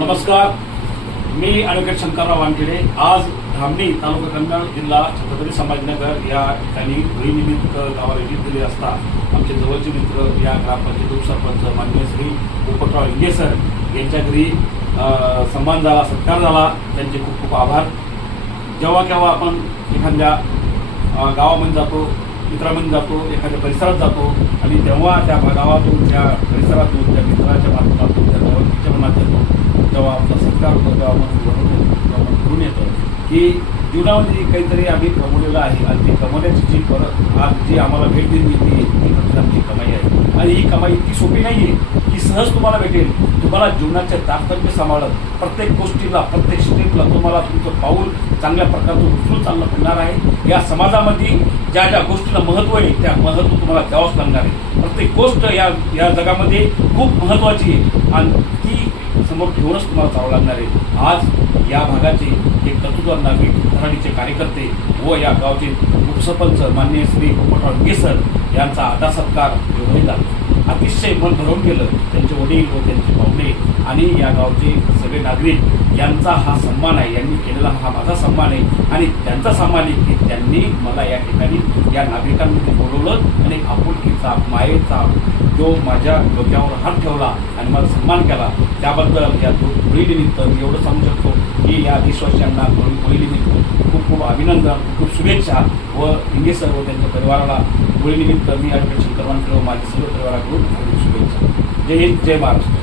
नमस्कार. मी ॲडव्होकेट शंकरराव वानखेडे. आज धामणी तालुका कन्नड जिल्हा छत्रपती संभाजीनगर या ठिकाणी होळीनिमित्त गावाला विजित दिली असता आमचे जवळचे मित्र या ग्रामपंचायत उपसरपंच मान्य श्री पोपटराव इंगे सर यांच्या घरी सन्मान झाला सत्कार झाला. त्यांचे खूप खूप आभार. जेव्हा केव्हा आपण एखाद्या गावामध्ये जातो मित्रामध्ये जातो एखाद्या परिसरात जातो आणि तेव्हा त्या गावातून त्या परिसरातून त्या मित्राच्या माध्यमातून त्या जवळच्या माध्यमातून जेव्हा आपला सत्कार होतो तेव्हा आपण येतं की जीवनामध्ये काहीतरी आम्ही कमवलेलं आहे आणि ती कमवण्याची जी परत आज जी आम्हाला भेट दिली ती ती आमची कमाई आहे. आणि ही कमाई इतकी सोपी नाही आहे की सहज तुम्हाला भेटेल. तुम्हाला जीवनाचे तात्पर्य सांभाळत प्रत्येक गोष्टीला प्रत्येक स्टेपला तुम्हाला तुमचं पाऊल चांगल्या प्रकारचं उचलून चाललं पडणार आहे. या समाजामध्ये ज्या ज्या गोष्टीला महत्त्व आहे त्या महत्त्व तुम्हाला द्यावंच लागणार आहे. प्रत्येक गोष्ट या या जगामध्ये खूप महत्त्वाची आहे. आणि ती समोर ठेवूनच तुम्हाला जावं लागणार आहे. आज या भागाचे एक कर्तृत्व नागरिक धरणीचे कार्यकर्ते व या गावचे उपसरपंच माननीय श्री पोपटराव गेसर यांचा आदा सत्कार होईला अतिशय मन भरवून गेलं त्यांचे वडील व त्यांचे पाहुणे आणि या गावचे सगळे नागरिक. यांचा हा सन्मान आहे यांनी केलेला हा माझा सन्मान आहे आणि त्यांचा सन्मान आहे की त्यांनी मला या ठिकाणी या नागरिकांमध्ये बोलवलं आणि आपुलकीचा मायेचा जो माझ्या डोक्यावर हात ठेवला आणि मला सन्मान केला त्याबद्दल या होळीनिमित्त मी एवढं सांगू शकतो की या देशवासियांना होळीनिमित्त खूप खूप अभिनंदन खूप शुभेच्छा व इंगे सर्व त्यांच्या परिवाराला होळीनिमित्त मी ॲडव्होकेट शंकर वानखेडे व माझ्या सर्व परिवाराकडून शुभेच्छा. जय हिंद जय महाराष्ट्र.